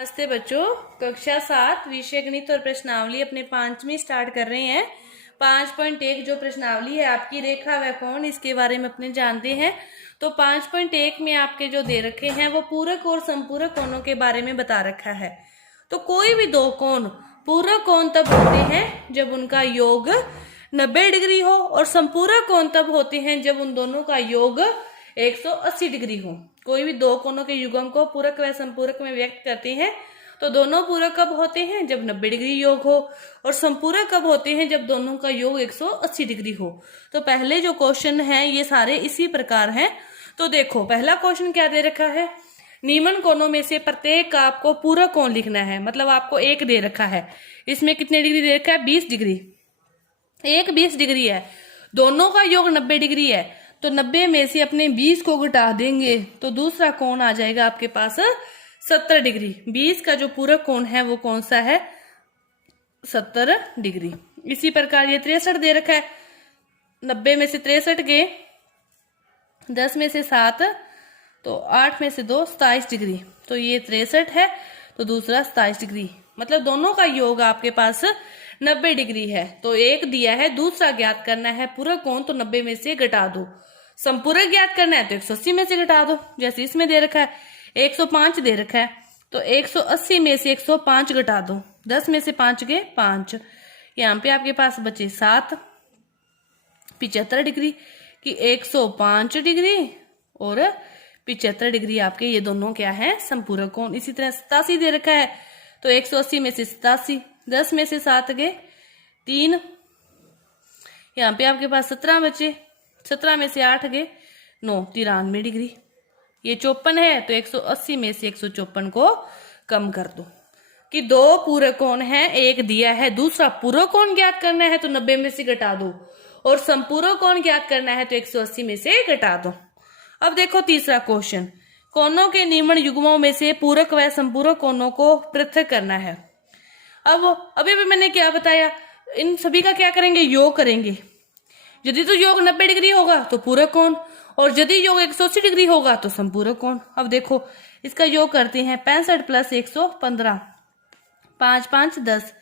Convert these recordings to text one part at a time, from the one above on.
नमस्ते बच्चों, कक्षा 7 विषय गणित और प्रश्नावली अपने 5वीं स्टार्ट कर रहे हैं। 5.1 जो प्रश्नावली है आपकी रेखा व कोण, इसके बारे में अपने जानते हैं। तो 5.1 में आपके जो दे रखे हैं वो पूरक और संपूरक कोणों के बारे में बता रखा है। तो कोई भी दो कोण पूरक कोण तब होते हैं जब उनका योग 90 डिग्री हो, और संपूरक कोण तब होते हैं जब उन दोनों का योग 180 डिग्री हो। कोई भी दो कोणों के युग्म को पूरक व संपूरक में व्यक्त करते हैं तो दोनों पूरक कब होते हैं? जब 90 डिग्री योग हो, और संपूरक कब होते हैं? जब दोनों का योग 180 डिग्री हो। तो पहले जो क्वेश्चन है ये सारे इसी प्रकार हैं। तो देखो पहला क्वेश्चन क्या दे रखा है, निम्न कोणों में से प्रत्येक का आपको पूरक कोण लिखना है। मतलब आपको एक दे रखा है, इसमें कितने डिग्री दे रखा है? 20 डिग्री। एक 20 डिग्री है, दोनों का योग 90 डिग्री है, तो 90 में से अपने 20 को घटा देंगे तो दूसरा कोण आ जाएगा आपके पास 70 डिग्री। 20 का जो पूरक कोण है वो कौन सा है? 70 डिग्री। इसी प्रकार ये 63 दे रखा है, 90 में से 63 गए, 10 में से 7, तो 8 में से 2, 27 डिग्री। तो ये 63 है, तो दूसरा 27 डिग्री। मतलब दोनों का योग आपके पास 90 डिग्री है। तो एक दिया है, दूसरा ज्ञात करना है पूरक कोण, तो 90 में से घटा दो। संपूरक ज्ञात करना है तो 180 में से घटा दो। जैसे इसमें दे रखा है 105 दे रखा है, तो 180 में से 105 घटा दो। 10 में से 5 गए 5, यहाँ पे आपके पास बचे 7, 75 डिग्री की 105 डिग्री और 75 डिग्री आपके ये दोनों क्या है? संपूरक कोण। इसी तरह 87 दे रखा है, तो 180 में से 87, 10 में से 7 गए 3, यहाँ पे आपके पास 17 बचे, 17 में से 8 गए 9, 93 डिग्री। ये 54 है, तो 180 में से 154 को कम कर दो। कि दो पूरक कोण है, एक दिया है, दूसरा पूरक कोण ज्ञात करना है तो 90 में से घटा दो, और संपूरक कोण ज्ञात करना है तो 180 में से घटा दो। अब देखो तीसरा क्वेश्चन, कोणों के निम्न युग्मों में से पूरक व संपूरक कोणों को पृथक करना है। अब अभी भी मैंने क्या बताया, इन सभी का क्या करेंगे? योग करेंगे। यदि तो योग 90 डिग्री होगा तो पूरक कोण, और यदि योग 180 डिग्री होगा तो संपूरक कोण। अब देखो इसका योग करते हैं, 65 प्लस 115, 5 5 10,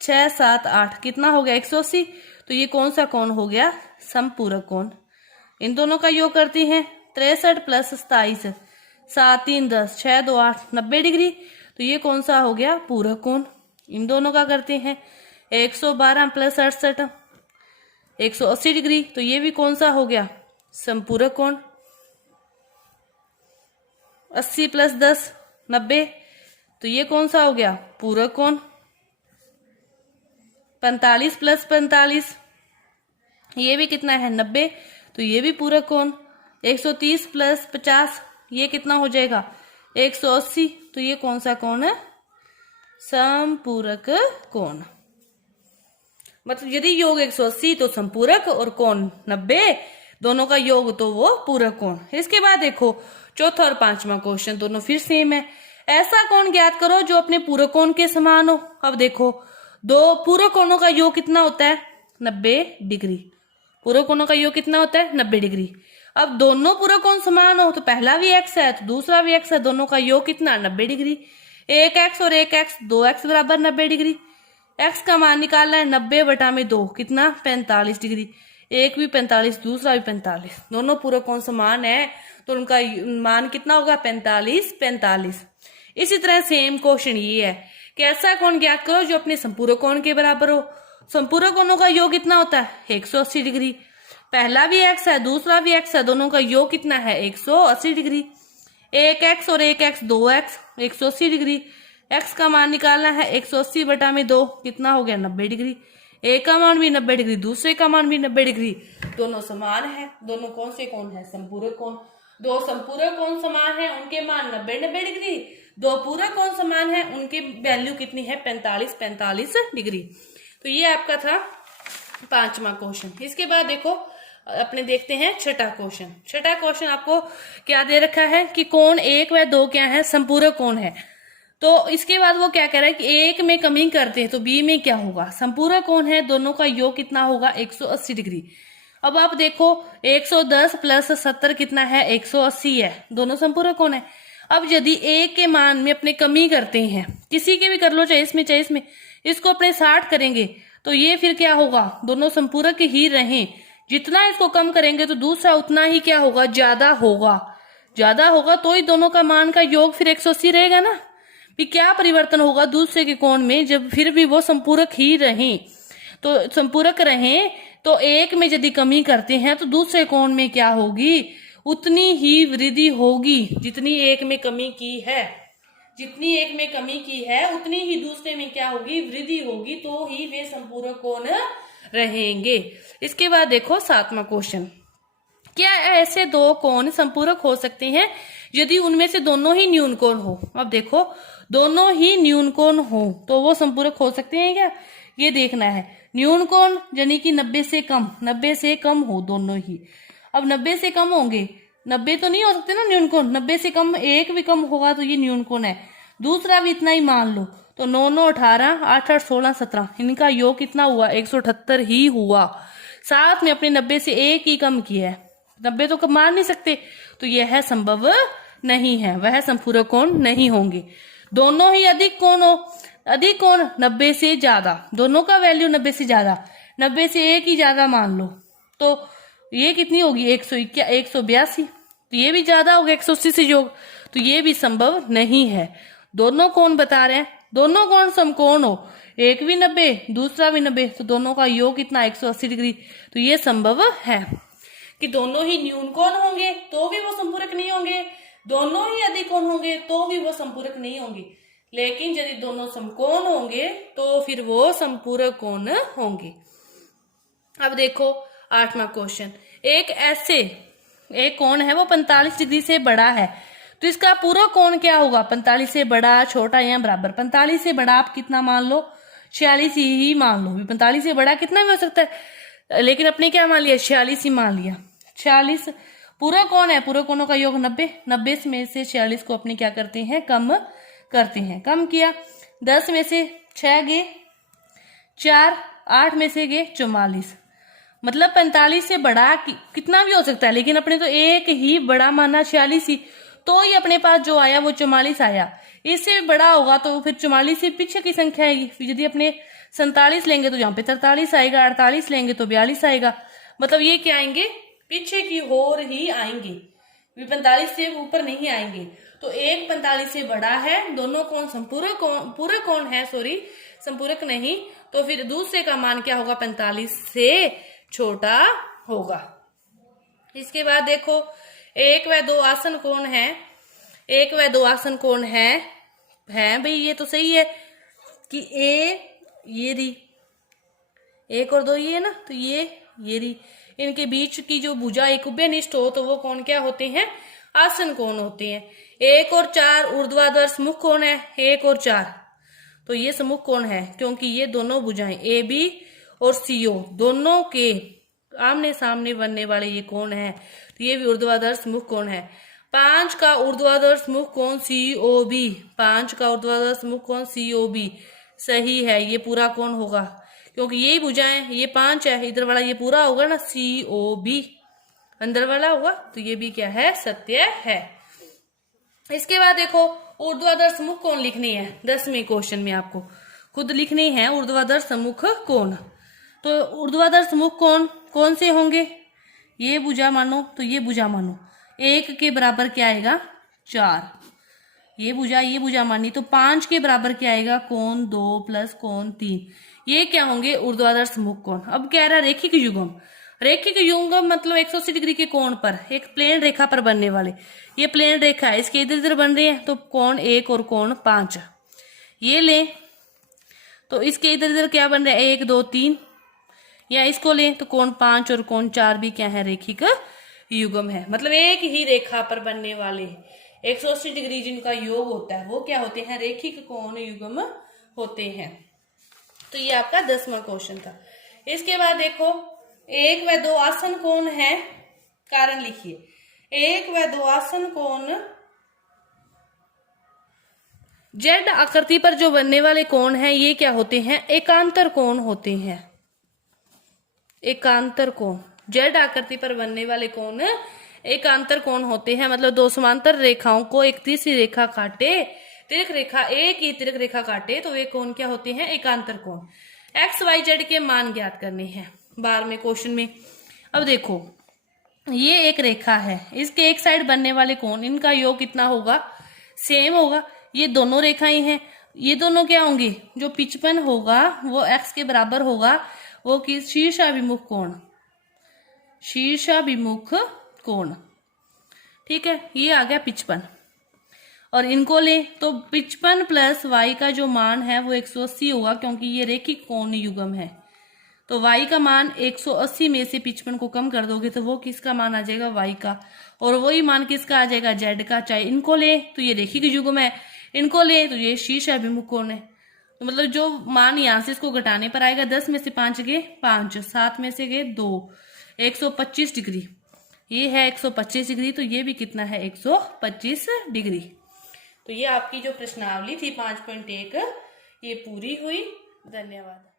6 7 8, कितना हो गया? 180। तो ये कौन सा कोण हो गया? संपूरक कोण। इन दोनों का योग करते हैं, 63 प्लस 27, 7 3 10, 6 2 8, 90 डिग्री। तो ये कौन सा हो गया? पूरक कोण। इन दोनों का करते हैं, 112 प्लस 68, 180 डिग्री। तो ये भी कौन सा हो गया? संपूरक कोण। 80 प्लस 10, 90, तो ये कौन सा हो गया? पूरक कोण। 45 प्लस 45, ये भी कितना है? 90, तो ये भी पूरक कोण। 130 प्लस 50, ये कितना हो जाएगा? 180, तो ये कौन सा कोण है? संपूरक कोण। मतलब यदि योग 180 तो संपूरक, और कोण 90, दोनों का योग तो वो पूरक कोण। इसके बाद देखो चौथा और पांचवा क्वेश्चन दोनों फिर सेम है। ऐसा कोण ज्ञात करो जो अपने पूरक कोण के समान हो। अब देखो दो पूरक कोणों का योग कितना होता है? 90 डिग्री। पूरक कोणों का योग कितना होता है? 90 डिग्री। अब दोनों पूरक कोण समान हो तो पहला भी x है तो दूसरा भी x है, दोनों का योग कितना? 90 डिग्री। एक x और एक x, 2x बराबर 90 डिग्री। x का मान निकालना है, 90 बटा में 2, कितना? 45 डिग्री। एक भी 45, दूसरा भी 45, दोनों पूरक कोण समान है तो उनका मान कितना होगा? 45 45। इसी तरह सेम क्वेश्चन ये है कि ऐसा कोण ज्ञात करो जो अपने संपूरक कोण के बराबर हो। संपूरक कोणों का योग कितना होता है? 180 डिग्री। पहला भी x है, दूसरा भी x है, दोनों का योग कितना है? 180 डिग्री। एक x और एक x, 2x, 180 डिग्री। x का मान निकालना है, 180 बटा में 2, कितना हो गया? 90 डिग्री। एक का मान भी 90 डिग्री, दूसरे का मान भी 90 डिग्री, दोनों समान है। दोनों कौन से कोण है? संपूरक कोण। दो संपूरक कोण समान है, उनके मान 90 डिग्री। दो पूरक कोण समान है, उनकी वैल्यू कितनी है? 45 45 डिग्री। तो ये आपका था पांचवा क्वेश्चन। इसके बाद देखो अपने देखते हैं छठा क्वेश्चन। छठा क्वेश्चन आपको क्या दे रखा है कि कोण 1 व 2 क्या है? संपूरक कोण है। तो इसके बाद वो क्या कह रहा है कि एक में कमी करते हैं तो बी में क्या होगा? संपूरक कोण है, दोनों का योग कितना होगा? 180 डिग्री। अब आप देखो 110 प्लस 70 कितना है? 180 है, दोनों संपूरक कोण है। अब यदि ए के मान में अपने कमी करते हैं, किसी के भी कर लो, चाहे इसमें, इसको अपने 60 करेंगे तो ये फिर क्या होगा, दोनों संपूरक ही रहें। जितना इसको कम करेंगे तो दूसरा उतना ही क्या होगा, ज्यादा होगा तो ही दोनों का मान का योग फिर 180 रहेगा ना। भी क्या परिवर्तन होगा दूसरे के कोण में, जब फिर भी वो संपूरक ही रहें। तो संपूरक रहें तो एक में यदि कमी करते हैं तो दूसरे कोण में क्या होगी, उतनी ही वृद्धि होगी जितनी एक में कमी की है। जितनी एक में कमी की है उतनी ही दूसरे में क्या होगी, वृद्धि होगी, तो ही वे संपूरक कोण रहेंगे। इसके बाद देखो 7वां क्वेश्चन, क्या ऐसे दो कोण संपूरक हो सकते हैं यदि उनमें से दोनों ही न्यून कोण हो। अब देखो दोनों ही न्यून कोण हो तो वो संपूरक हो सकते हैं क्या, ये देखना है। न्यून कोण यानी कि 90 से कम हो दोनों ही। अब 90 से कम होंगे, 90 तो नहीं हो सकते ना न्यून कोण, 90 से कम एक भी कम होगा तो ये न्यून कोण है। दूसरा भी इतना ही मान लो, तो 9 9 18, 8 8 16 17, इनका योग कितना हुआ, 178 ही हुआ। साथ में अपने 90 से एक ही कम किया है, 90 तो मान नहीं सकते, तो यह संभव नहीं है, वह संपूरक कोण नहीं होंगे। दोनों ही अधिक कोण हो, अधिक कोण 90 से ज्यादा, दोनों का वैल्यू 90 से ज्यादा, 90 से एक ही ज्यादा मान लो, तो ये कितनी होगी 182, तो ये भी ज्यादा होगा 180 से योग, तो ये भी संभव नहीं है। दोनों कोण बता रहे हैं, दोनों कोण समकोण हो, एक भी 90 दूसरा भी 90, तो दोनों का योग कितना 180 डिग्री, तो ये संभव है। कि दोनों ही न्यून कोण होंगे तो भी वो संपूरक नहीं होंगे, दोनों ही अधिक कोण होंगे तो भी वो संपूरक नहीं होंगे, लेकिन यदि दोनों समकोण होंगे तो फिर वो संपूरक कोण होंगे। अब देखो 8वां क्वेश्चन, एक कोण है वो 45 डिग्री से बड़ा है, तो इसका पूरा कोण क्या होगा, 45 से बड़ा, छोटा या बराबर। 45 से बड़ा आप कितना मान लो, 46 ही मान लो। 45 से बड़ा कितना भी हो सकता है, लेकिन अपने क्या मान लिया, 46 ही मान लिया। 46 पूरा कोण है, पूरे कोणों का योग 90, 90 में से 46 को अपने क्या करते हैं, कम करते हैं। कम किया, 10 में से 6 गए 4, 8 में से गए 44, मतलब 45 से बड़ा कितना भी हो सकता है, लेकिन अपने तो एक ही बड़ा माना 46 ही, तो ही अपने पास जो आया वो 44 आया। इससे बड़ा होगा तो फिर 44 से पीछे की संख्या आएगी, फिर यदि अपने 47 लेंगे तो यहाँ पे 43 आएगा, 48 लेंगे तो 42 आएगा, मतलब ये क्या आएंगे, पीछे की ओर ही आएंगे, 45 से ऊपर नहीं आएंगे। तो एक 45 से बड़ा है, दोनों कोण पूरे कोण है, संपूरक नहीं, तो फिर दूसरे का मान क्या होगा, 45 से छोटा होगा। इसके बाद देखो 1 व 2 आसन कोण है, 1 व 2 आसन कोण है भाई, ये तो सही है कि ये री 1 और 2 ये है ना, तो ये री, इनके बीच की जो भुजा एक उभयनिष्ठ हो तो वो कोण क्या होते हैं, आसन कोण होते हैं। 1 और 4 ऊर्ध्वाधर सम्मुख कोण है, 1 और 4, तो ये सम्मुख कोण है क्योंकि ये दोनों भुजाएं AB और CO दोनों के आमने सामने बनने वाले ये कोण है, तो ये भी ऊर्ध्वाधर सम्मुख कोण है। 5 का ऊर्ध्वाधर सम्मुख कोण COB, 5 का ऊर्ध्वाधर सम्मुख कोण COB सही है, ये पूरा कोण होगा क्योंकि यही भुजाएं, ये 5 है, इधर वाला ये पूरा होगा ना, COB अंदर वाला होगा, तो ये भी क्या है, सत्य है। इसके बाद देखो ऊर्ध्वाधर सम्मुख कोण लिखनी है, 10वें क्वेश्चन में आपको खुद लिखनी है ऊर्ध्वाधर सम्मुख कोण। तो ऊर्ध्वाधर सम्मुख कोण कौन से होंगे, ये भुजा मानो तो ये भुजा मानो, 1 के बराबर क्या आएगा 4, ये भुजा मानी तो 5 के बराबर क्या आएगा, कोण 2 प्लस कोण 3, ये क्या होंगे ऊर्ध्वाधर सम्मुख कोण। अब कह रहा है रेखिक युग्म, रेखिक युग्म मतलब 180 डिग्री के कोण पर एक प्लेन रेखा पर बनने वाले, ये प्लेन रेखा है, इसके इधर इधर बन रहे हैं तो कोण 1 और कोण 5, ये लें तो इसके इधर इधर क्या बन रहा है 1 2 3, या इसको लें तो कोण 5 और कोण 4 भी क्या है, रेखिक युग्म है। मतलब एक ही रेखा पर बनने वाले 180 डिग्री जिनका योग होता है वो क्या होते हैं, रेखिक कोण युग्म होते हैं। तो ये आपका 10वां क्वेश्चन था। इसके बाद देखो 1 व 2 आसन कोण है, कारण लिखिए। 1 व 2 आसन कोण जेड आकृति पर जो बनने वाले कोण हैं ये क्या होते हैं, एकांतर कोण होते हैं। एकांतर कोण, जेड आकृति पर बनने वाले कोण एकांतर कोण होते हैं, मतलब दो समांतर रेखाओं को एक तीसरी रेखा काटे, तिर्क रेखा एक ही तिर्क रेखा काटे तो वे कोण क्या होते हैं, एकांतर कोण। एक्स वाई जेड के मान ज्ञात करने हैं 12वें क्वेश्चन में। अब देखो ये एक रेखा है, इसके एक साइड बनने वाले कोण, इनका योग कितना होगा, सेम होगा। ये दोनों रेखाएं हैं, ये दोनों क्या होंगी, जो 55 होगा वो एक्स के बराबर होगा, वो किस, शीर्षाभिमुख कोण, शीर्षाभिमुख कोण। ठीक है, ये आ गया 55। और इनको ले तो 55 प्लस वाई का जो मान है वो 180 होगा, क्योंकि ये रेखिक कोण युग्म है। तो y का मान 180 में से 55 को कम कर दोगे तो वो किसका मान आ जाएगा, y का। और वही मान किसका आ जाएगा, z का। चाहे इनको ले तो ये रेखिक युग्म है, इनको ले तो ये शीर्षाभिमुख कोण है। तो मतलब जो मान यहाँ से इसको घटाने पर आएगा, 10 में से 5 गए 5, 7 में से गए 2, 125 डिग्री। ये है 125 डिग्री, तो ये भी कितना है, 125 डिग्री। तो ये आपकी जो प्रश्नावली थी 5.1 ये पूरी हुई। धन्यवाद।